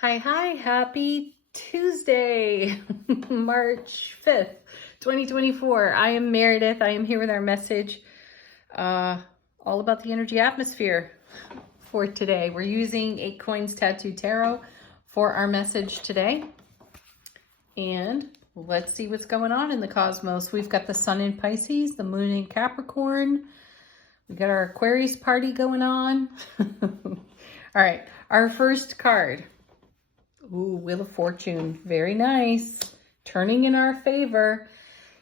Hi, happy Tuesday, March 5th, 2024. I am Meredith. I am here with our message uh, all about the energy atmosphere for today. We're using 8 Coins Tattoo Tarot for our message today. And let's see what's going on in the cosmos. We've got the sun in Pisces, the moon in Capricorn. We got our Aquarius party going on. All right, our first card. Ooh, Wheel of Fortune. Very nice. Turning in our favor.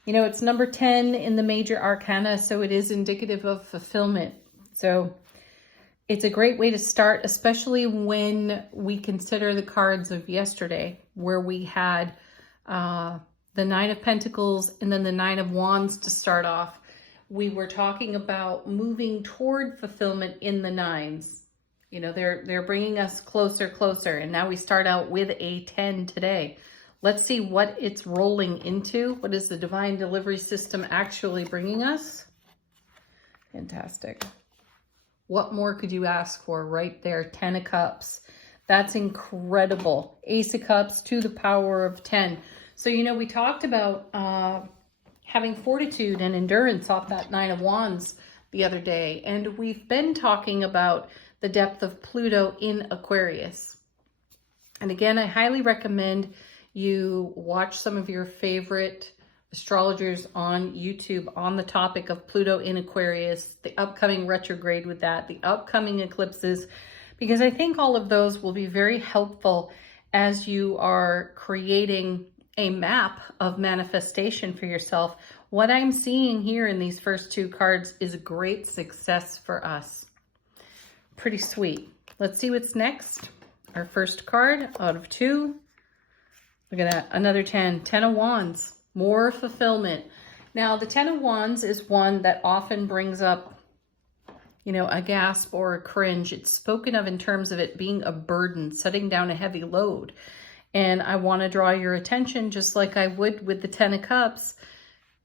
You know, it's number 10 in the major arcana, so it is indicative of fulfillment. So it's a great way to start, especially when we consider the cards of yesterday, where we had the Nine of Pentacles and then the Nine of Wands to start off. We were talking about moving toward fulfillment in the nines. You know, they're bringing us closer, and now we start out with a 10 today. Let's see what it's rolling into. What is the divine delivery system actually bringing us? Fantastic. What more could you ask for right there? 10 of Cups. That's incredible. Ace of Cups to the power of 10. So, you know, we talked about having fortitude and endurance off that Nine of Wands the other day, and we've been talking about the depth of Pluto in Aquarius. And again, I highly recommend you watch some of your favorite astrologers on YouTube on the topic of Pluto in Aquarius, the upcoming retrograde with that, the upcoming eclipses, because I think all of those will be very helpful as you are creating a map of manifestation for yourself. What I'm seeing here in these first two cards is a great success for us. Pretty sweet. Let's see what's next. Our first card out of 2. Look at that. Another 10. 10 of Wands. More fulfillment. Now, the 10 of Wands is one that often brings up, you know, a gasp or a cringe. It's spoken of in terms of it being a burden, setting down a heavy load. And I want to draw your attention, just like I would with the 10 of Cups,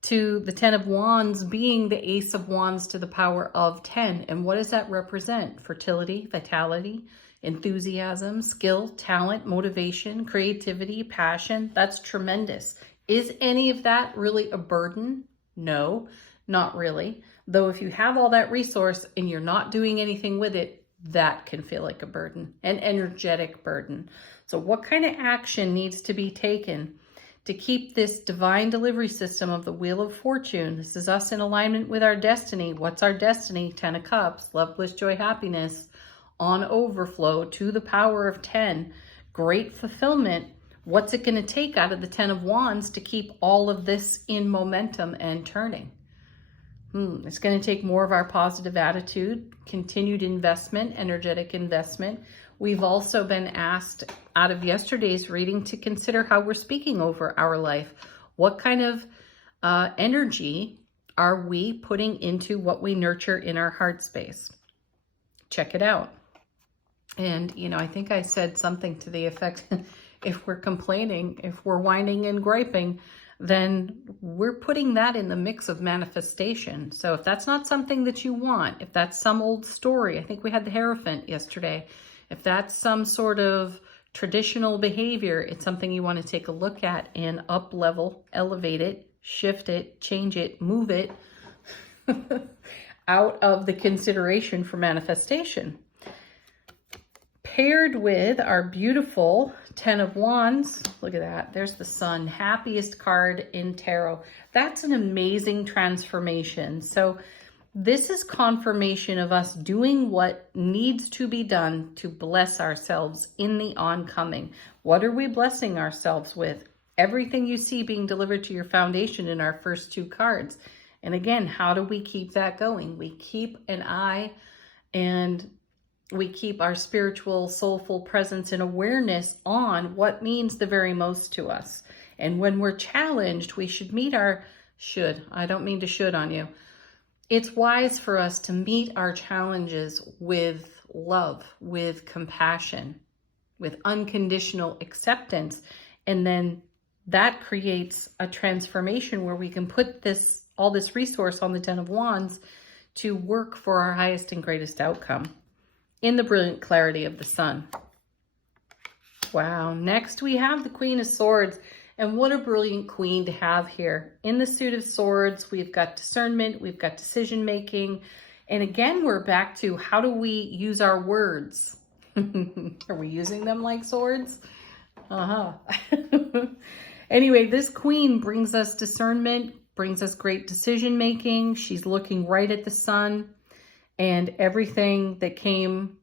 to the 10 of Wands being the Ace of Wands to the power of 10. And what does that represent? Fertility, vitality, enthusiasm, skill, talent, motivation, creativity, passion. That's tremendous. Is any of that really a burden? No, not really. Though if you have all that resource and you're not doing anything with it, that can feel like a burden, an energetic burden. So what kind of action needs to be taken to keep this divine delivery system of the Wheel of Fortune? This is us in alignment with our destiny. What's our destiny? 10 of Cups, love, bliss, joy, happiness, on overflow to the power of 10. Great fulfillment. What's it going to take out of the 10 of Wands to keep all of this in momentum and turning? It's going to take more of our positive attitude, continued investment, energetic investment. We've also been asked out of yesterday's reading to consider how we're speaking over our life. What kind of energy are we putting into what we nurture in our heart space? Check it out. And, you know, I think I said something to the effect, if we're complaining, if we're whining and griping, then we're putting that in the mix of manifestation. So if that's not something that you want, if that's some old story, I think we had the Hierophant yesterday, if that's some sort of traditional behavior, it's something you want to take a look at and up level, elevate it, shift it, change it, move it out of the consideration for manifestation. Paired with our beautiful 10 of Wands, look at that, there's the Sun, happiest card in tarot. That's an amazing transformation. So this is confirmation of us doing what needs to be done to bless ourselves in the oncoming. What are we blessing ourselves with? Everything you see being delivered to your foundation in our first 2 cards. And again, how do we keep that going? We keep an eye and we keep our spiritual, soulful presence and awareness on what means the very most to us. And when we're challenged, we should meet our I don't mean to should on you. It's wise for us to meet our challenges with love, with compassion, with unconditional acceptance. And then that creates a transformation where we can put all this resource on the 10 of Wands to work for our highest and greatest outcome in the brilliant clarity of the sun. Wow. Next we have the Queen of Swords. And what a brilliant queen to have here. In the suit of swords, we've got discernment, we've got decision making. And again, we're back to how do we use our words? Are we using them like swords? Anyway, this queen brings us discernment, brings us great decision making. She's looking right at the sun and everything that came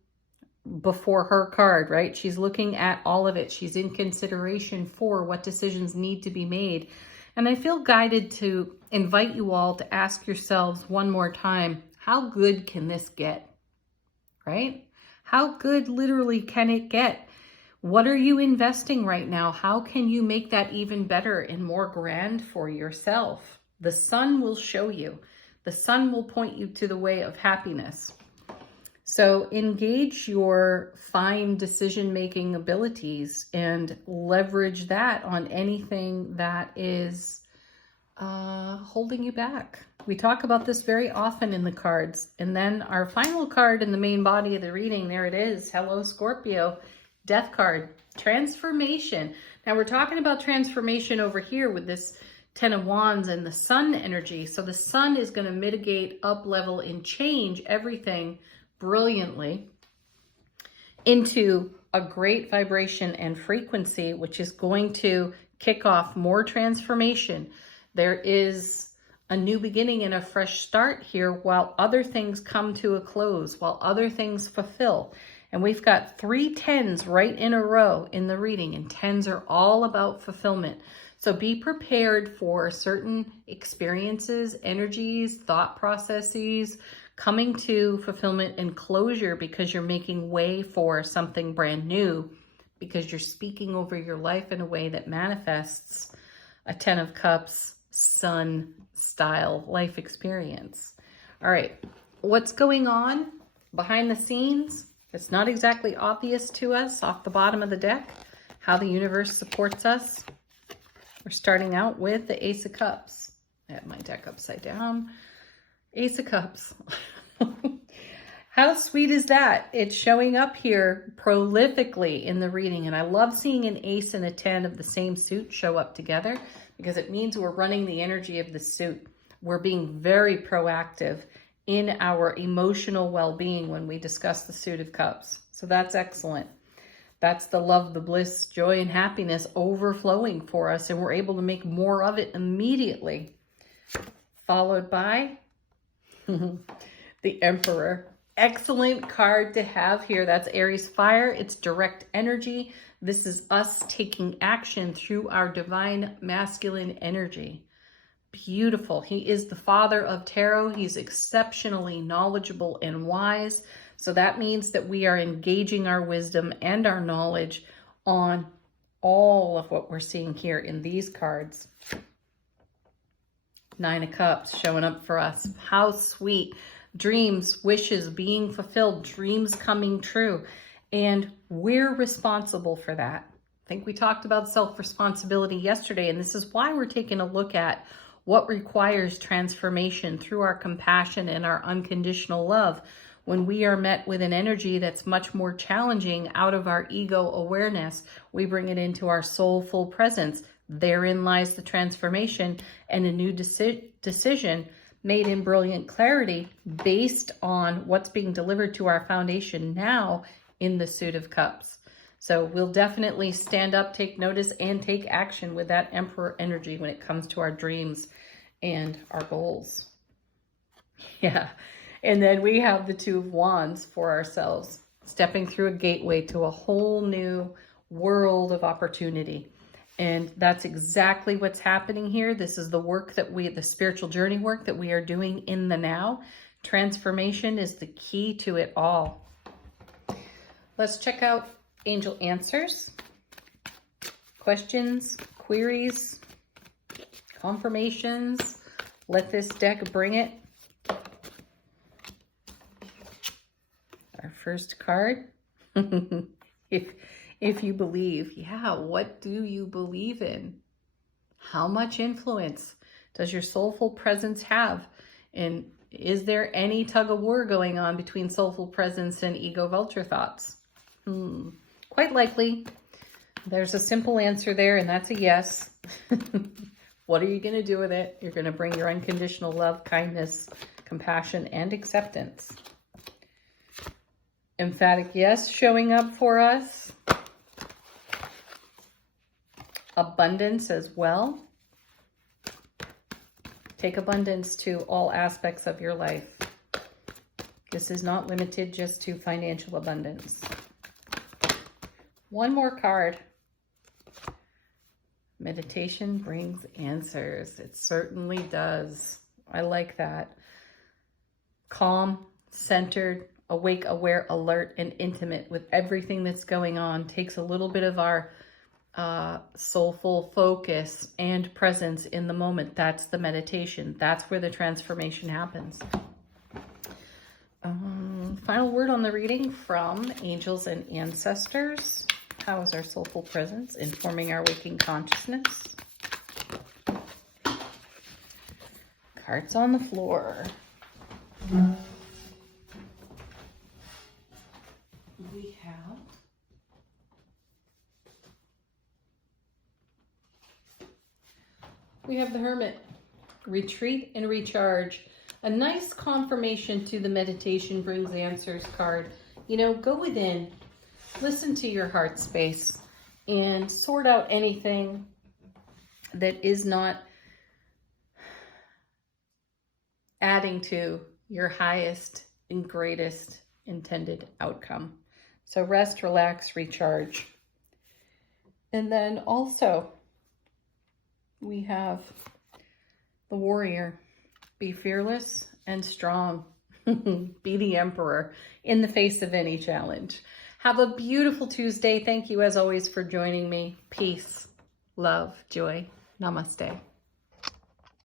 before her card, right? She's looking at all of it. She's in consideration for what decisions need to be made. And I feel guided to invite you all to ask yourselves one more time, how good can this get? Right? How good literally can it get? What are you investing right now? How can you make that even better and more grand for yourself? The sun will show you. The sun will point you to the way of happiness. So engage your fine decision-making abilities and leverage that on anything that is holding you back. We talk about this very often in the cards. And then our final card in the main body of the reading, there it is. Hello, Scorpio. Death card. Transformation. Now we're talking about transformation over here with this Ten of Wands and the sun energy. So the sun is going to mitigate, up level, and change everything brilliantly into a great vibration and frequency, which is going to kick off more transformation. There is a new beginning and a fresh start here while other things come to a close, while other things fulfill. And we've got 3 tens right in a row in the reading, and tens are all about fulfillment. So be prepared for certain experiences, energies, thought processes, coming to fulfillment and closure because you're making way for something brand new, because you're speaking over your life in a way that manifests a 10 of Cups sun style life experience. All right, what's going on behind the scenes? It's not exactly obvious to us off the bottom of the deck how the universe supports us. We're starting out with the Ace of Cups. I have my deck upside down. Ace of Cups. How sweet is that? It's showing up here prolifically in the reading. And I love seeing an ace and a 10 of the same suit show up together because it means we're running the energy of the suit. We're being very proactive in our emotional well-being when we discuss the suit of cups. So that's excellent. That's the love, the bliss, joy, and happiness overflowing for us. And we're able to make more of it immediately. Followed by the Emperor. Excellent card to have here. That's Aries fire. It's direct energy. This is us taking action through our divine masculine energy. Beautiful. He is the father of tarot. He's exceptionally knowledgeable and wise. So that means that we are engaging our wisdom and our knowledge on all of what we're seeing here in these cards. 9 of Cups showing up for us. How sweet. Dreams, wishes being fulfilled, dreams coming true. And we're responsible for that. I think we talked about self-responsibility yesterday, and this is why we're taking a look at what requires transformation through our compassion and our unconditional love. When we are met with an energy that's much more challenging out of our ego awareness, we bring it into our soulful presence. Therein lies the transformation and a new decision made in brilliant clarity based on what's being delivered to our foundation now in the suit of cups. So we'll definitely stand up, take notice, and take action with that Emperor energy when it comes to our dreams and our goals. Yeah. And then we have the 2 of Wands for ourselves, stepping through a gateway to a whole new world of opportunity. And that's exactly what's happening here. This is the work that the spiritual journey work that we are doing in the now. Transformation is the key to it all. Let's check out angel answers, questions, queries, confirmations. Let this deck bring it. Our first card. If you believe, yeah, what do you believe in? How much influence does your soulful presence have? And is there any tug of war going on between soulful presence and ego vulture thoughts? Quite likely. There's a simple answer there, and that's a yes. What are you going to do with it? You're going to bring your unconditional love, kindness, compassion, and acceptance. Emphatic yes showing up for us. Abundance as well. Take abundance to all aspects of your life. This is not limited just to financial abundance. One more card. Meditation brings answers. It certainly does. I like that. Calm, centered, awake, aware, alert, and intimate with everything that's going on. Takes a little bit of our soulful focus and presence in the moment. That's the meditation. That's where the transformation happens. Final word on the reading from angels and ancestors. How is our soulful presence informing our waking consciousness? Cards on the floor. We have the Hermit. Retreat and recharge. A nice confirmation to the meditation brings answers card. You know, go within. Listen to your heart space and sort out anything that is not adding to your highest and greatest intended outcome. So rest, relax, recharge. And then also we have the Warrior. Be fearless and strong. Be the Emperor in the face of any challenge. Have a beautiful Tuesday. Thank you as always for joining me. Peace, love, joy. Namaste.